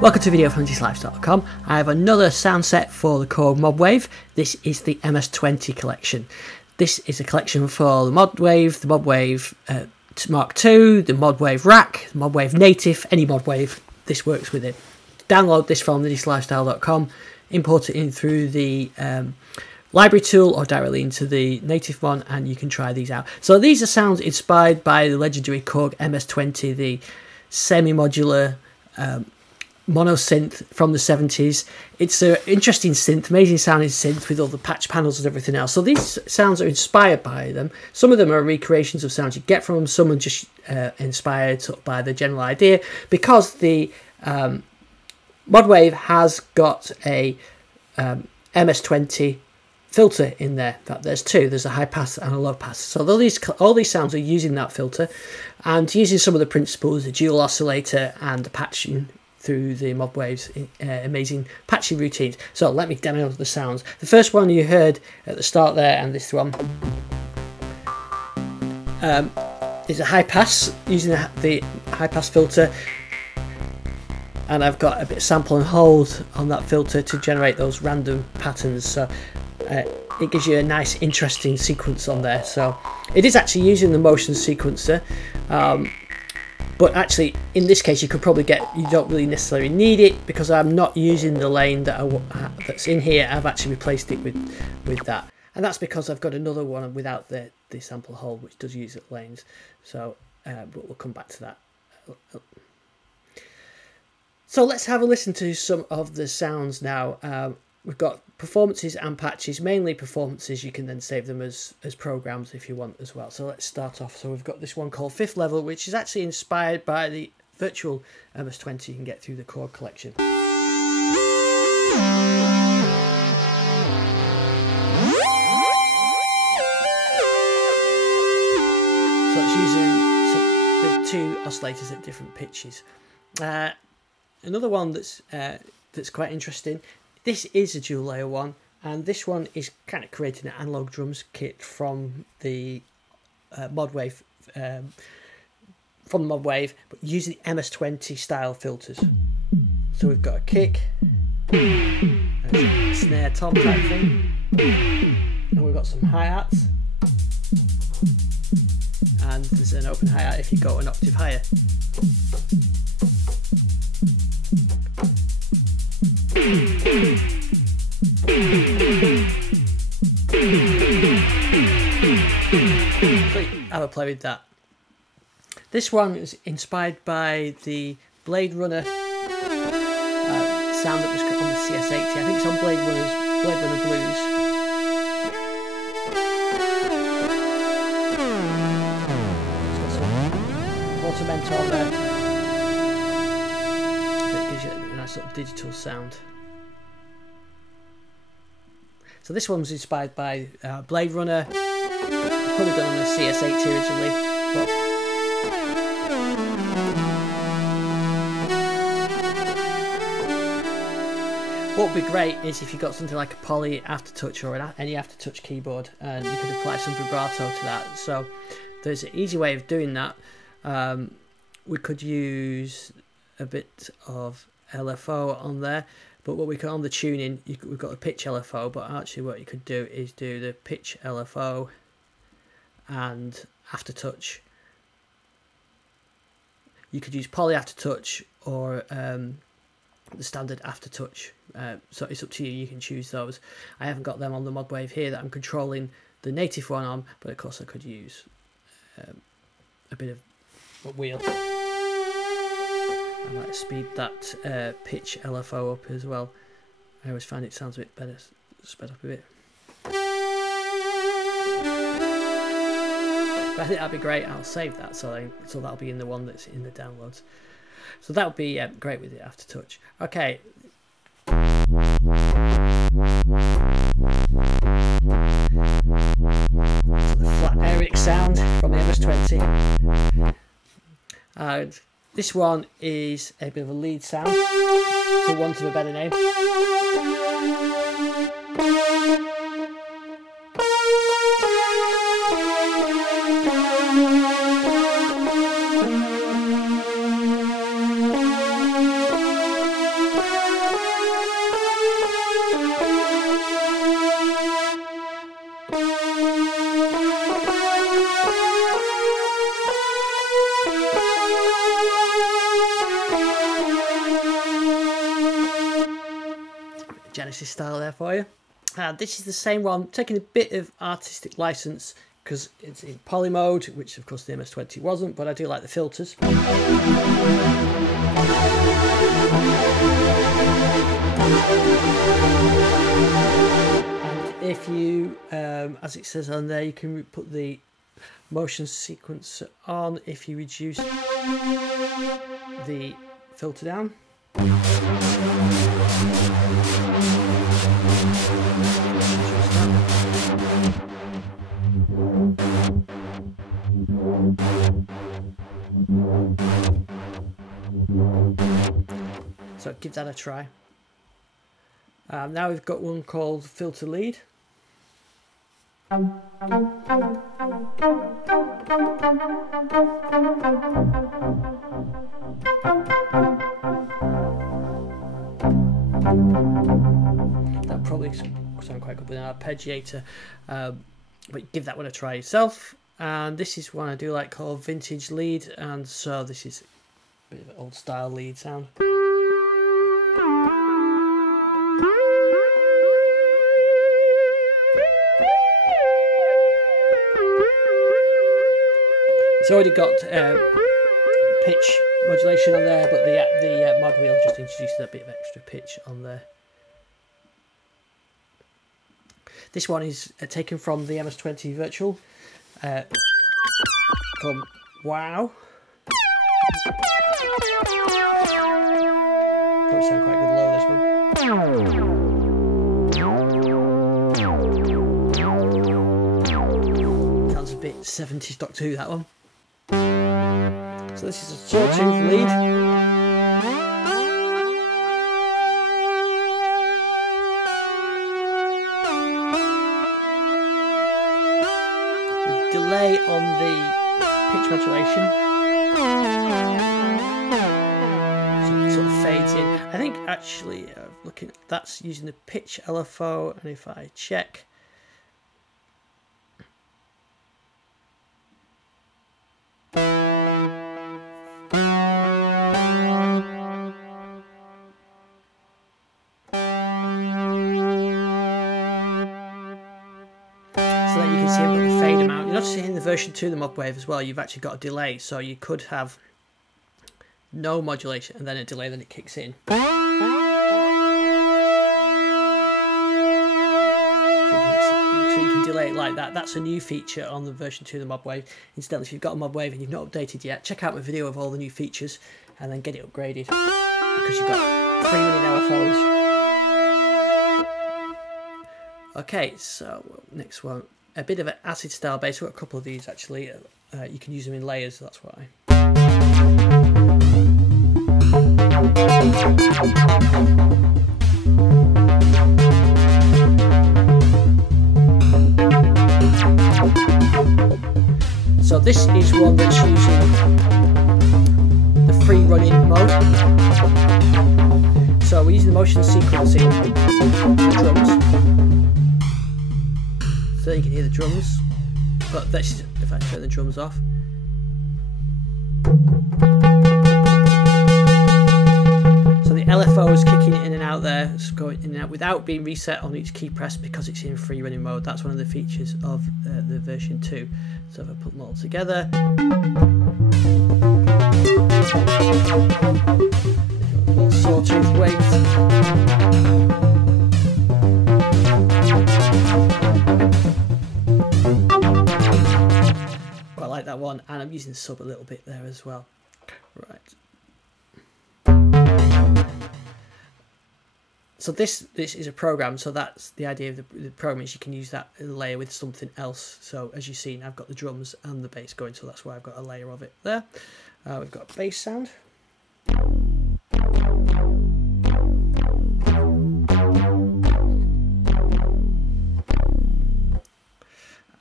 Welcome to VideoFantasyLife.com. I have another sound set for the Korg Modwave. This is the MS-20 collection. This is a collection for the Modwave, the Modwave Mark II, the Modwave Rack, the Modwave Native, any Modwave. This works with it. Download this from VideoFantasyLifestyle.com, import it in through the library tool or directly into the native one, and you can try these out. So these are sounds inspired by the legendary Korg MS-20, the semi-modular mono synth from the 70s. It's an interesting synth, amazing sounding synth with all the patch panels and everything else. So these sounds are inspired by them. Some of them are recreations of sounds you get from them. Some are just inspired sort of by the general idea, because the Modwave has got a MS-20 filter in there. In fact, there's two. There's a high pass and a low pass. So all these sounds are using that filter and using some of the principles, the dual oscillator and the patching through the Modwave's amazing patching routines. So let me demo the sounds. The first one you heard at the start there, and this one is a high pass using the high pass filter, and I've got a bit of sample and hold on that filter to generate those random patterns. So it gives you a nice interesting sequence on there. So it is actually using the motion sequencer. But actually, in this case, you could probably you don't really necessarily need it, because I'm not using the lane that's in here. I've actually replaced it with that. And that's because I've got another one without the sample hold, which does use the lanes. So, but we'll come back to that. So let's have a listen to some of the sounds now. We've got performances and patches, mainly performances. You can then save them as programs if you want as well. So let's start off. So we've got this one called Fifth Level, which is actually inspired by the virtual MS-20 you can get through the Korg collection. So it's using the two oscillators at different pitches. Another one that's quite interesting. This is a dual layer one, and this one is kind of creating an analog drums kit from the Modwave, but using the MS-20 style filters. So we've got a kick, a snare tom type thing, and we've got some hi-hats, and there's an open hi-hat if you go an octave higher. So have a play with that. This one is inspired by the Blade Runner sound that was on the CS80. I think it's on Blade Runner Blues. It's got some automento on there. It gives you a nice sort of digital sound. So this one was inspired by Blade Runner. It's probably done on a CS80 originally. But what would be great is if you got something like a Poly aftertouch or any aftertouch keyboard, and you could apply some vibrato to that. So there's an easy way of doing that. We could use a bit of LFO on there, but what we can on the tuning, we've got a pitch LFO, but actually what you could do is do the pitch LFO and aftertouch. You could use Poly aftertouch or the standard aftertouch, so it's up to you. You can choose those. I haven't got them on the Modwave here that I'm controlling the native one on, but of course I could use a bit of a wheel. I might speed that pitch LFO up as well. I always find it sounds a bit better, sped up a bit. But I think that'd be great. I'll save that, so that'll be in the one that's in the downloads. So that would be great with the aftertouch. Okay. So the flat Eric sound from the MS-20. This one is a bit of a lead sound, for want of a better name. Genesis style there for you. This is the same one, taking a bit of artistic license because it's in poly mode, which of course the MS-20 wasn't, but I do like the filters. And if you, as it says on there, you can put the motion sequencer on if you reduce the filter down. So give that a try. Now we've got one called Filter Lead. That probably sound quite good with an arpeggiator, but give that one a try yourself. And this is one I do like called Vintage Lead, and so this is a bit of an old style lead sound. It's already got pitch modulation on there, but the mod wheel just introduces a bit of extra pitch on there. This one is taken from the MS-20 Virtual, called Weowww. Probably sound quite good low, this one. Sounds a bit 70s Doctor Who, that one. So this is a sawtooth lead. With delay on the pitch modulation. So it sort of fades in. I think actually, looking at that's using the pitch LFO, and if I check, in the version 2 of the Modwave as well, you've actually got a delay, so you could have no modulation and then a delay, then it kicks in. So you can delay it like that. That's a new feature on the version 2 of the Modwave. Incidentally, if you've got a Modwave and you've not updated yet, check out my video of all the new features and then get it upgraded, because you've got 3 million LFOs. Okay, so next one. A bit of an acid style bass. We've got a couple of these actually. You can use them in layers, that's why. So this is one that's using the free running mode. So we're using the motion sequencing drums. So you can hear the drums, but this is if I turn the drums off. So the LFO is kicking in and out there, it's going in and out without being reset on each key press because it's in free running mode. That's one of the features of the version 2. So if I put them all together, little sawtooth waves. Quite like that one, and I'm using the sub a little bit there as well. Right. So this is a program, so that's the idea of the program, is you can use that layer with something else. So as you've seen, I've got the drums and the bass going, so that's why I've got a layer of it there. We've got a bass sound.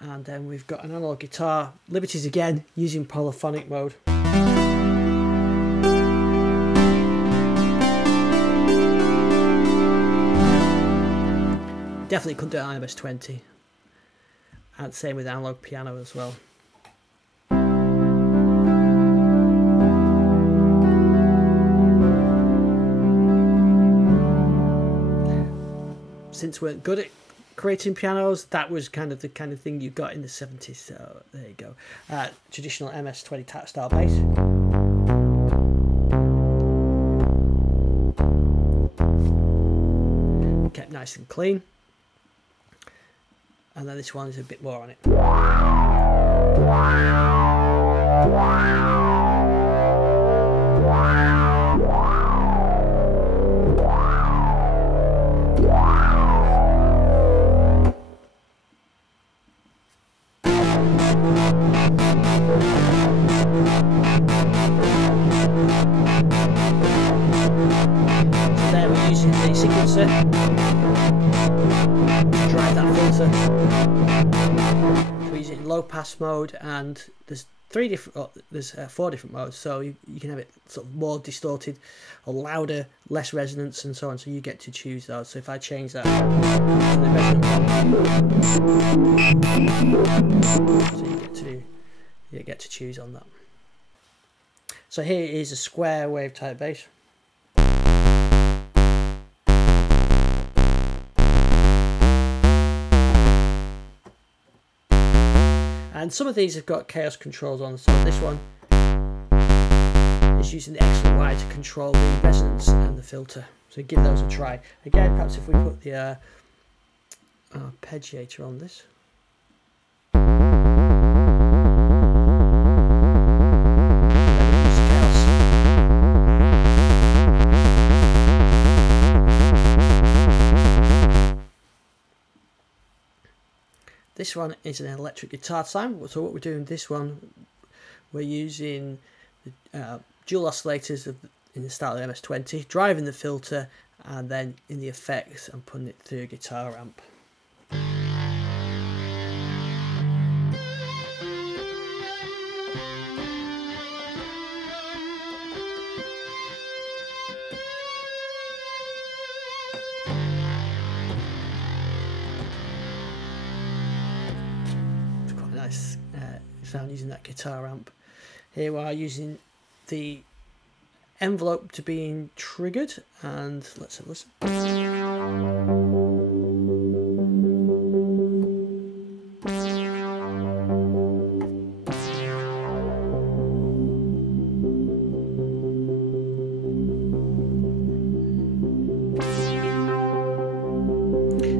And then we've got an analog guitar, liberties again, using polyphonic mode. Definitely couldn't do it on MS-20. And same with analog piano as well. synths weren't good at creating pianos, that was kind of the thing you got in the 70s. So there you go. Traditional MS-20 tap style bass. Kept nice and clean. And then this one is a bit more on it. Sequencer to drive that filter. So we use it in low pass mode, and there's four different modes, so you can have it sort of more distorted or louder, less resonance and so on, so you get to choose those. So if I change that to the resonant, so you get to choose on that. So here is a square wave type bass. And some of these have got chaos controls on, so this one is using the X and Y to control the resonance and the filter. So give those a try. Again, perhaps if we put the arpeggiator on this. This one is an electric guitar sound, so what we're doing this one, we're using the dual oscillators in the style of MS-20, driving the filter, and then in the effects I'm putting it through a guitar amp. Sound using that guitar amp. Here we are using the envelope to being triggered, and let's have a listen.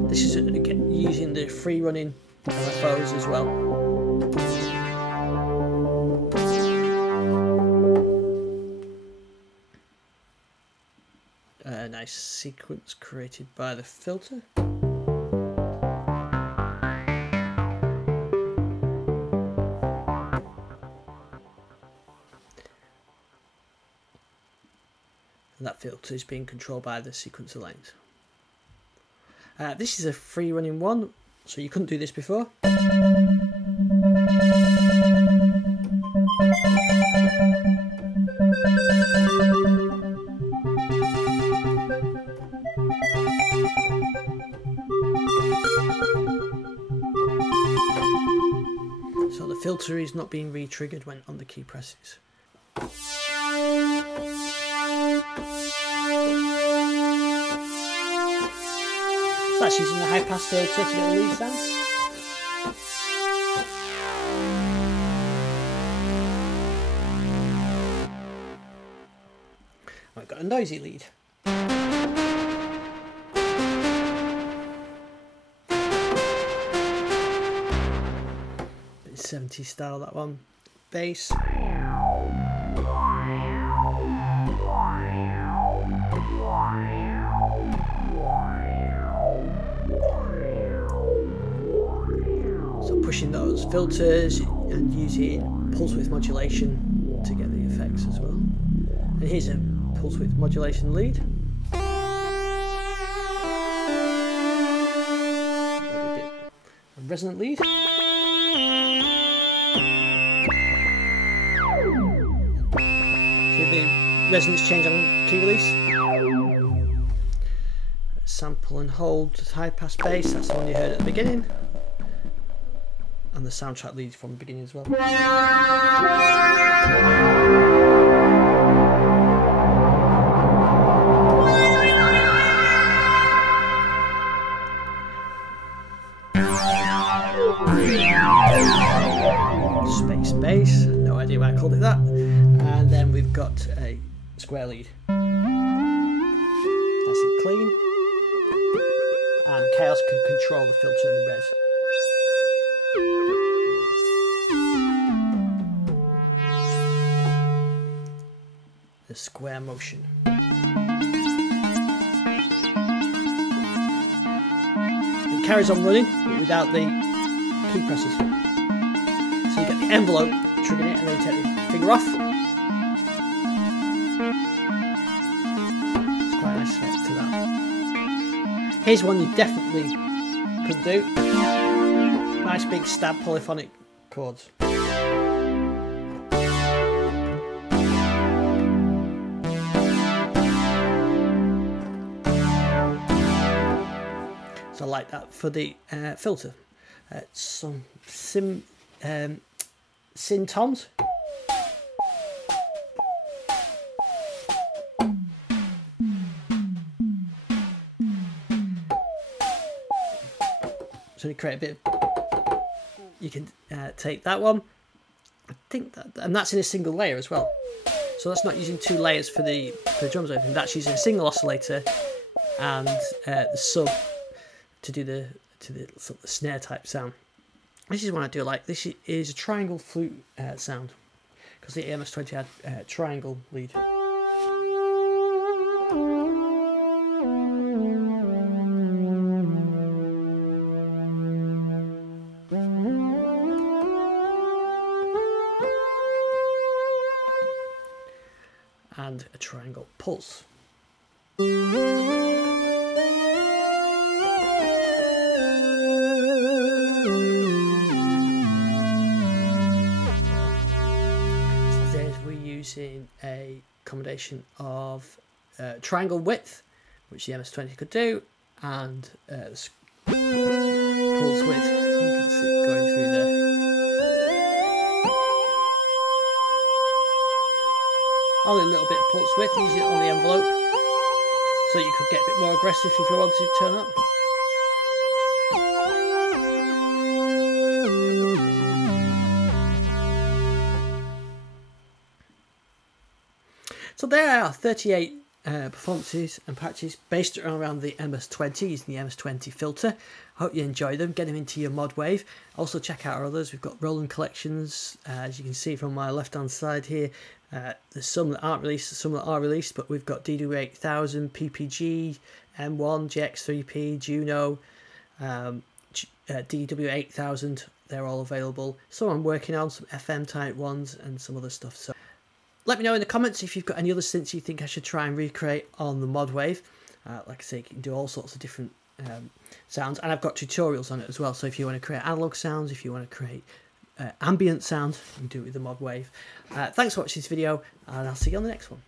This is using the free running LFOs as well. A nice sequence created by the filter. And that filter is being controlled by the sequencer lanes. This is a free running one, so you couldn't do this before. So the filter is not being re-triggered when on the key presses. So that's using the high pass filter to get a lead sound. I've got a noisy lead. 70s style, that one. Bass. So pushing those filters and using pulse width modulation to get the effects as well. And here's a pulse width modulation lead. A resonant lead. Resonance change on key release. Sample and hold high pass bass, that's the one you heard at the beginning. And the soundtrack lead from the beginning as well. and we've got a square lead. Nice and clean. And Chaos can control the filter and the res. The Squ Motion. It carries on running but without the key presses. So you get the envelope triggering it and then take the finger off. It's quite a nice effect to that. Here's one you definitely could do. Nice big stab polyphonic chords. So I like that for the filter. Some Syn Toms. So you create a bit of, you can take that one. I think that, and that's in a single layer as well. So that's not using two layers for the drums or anything. That's using a single oscillator and the sub to do the sort of the snare type sound. This is one I do like. This is a triangle flute sound because the MS-20 had triangle lead. And a triangle pulse. Using a combination of triangle width, which the MS-20 could do, and pulse width. You can see it going through there. Only a little bit of pulse width, using it on the envelope, so you could get a bit more aggressive if you wanted to turn up. So there are 38 performances and patches based around the MS-20 using the MS-20 filter. I hope you enjoy them. Get them into your Modwave. Also check out our others. We've got rolling collections. As you can see from my left hand side here, there's some that aren't released, some that are released, but we've got DW8000, PPG, M1, GX3P, Juno, DW8000. They're all available. Some I'm working on, some FM type ones and some other stuff. So let me know in the comments if you've got any other synths you think I should try and recreate on the Modwave. Like I say, you can do all sorts of different sounds, and I've got tutorials on it as well. So if you want to create analog sounds, if you want to create ambient sounds, you can do it with the Modwave. Thanks for watching this video, and I'll see you on the next one.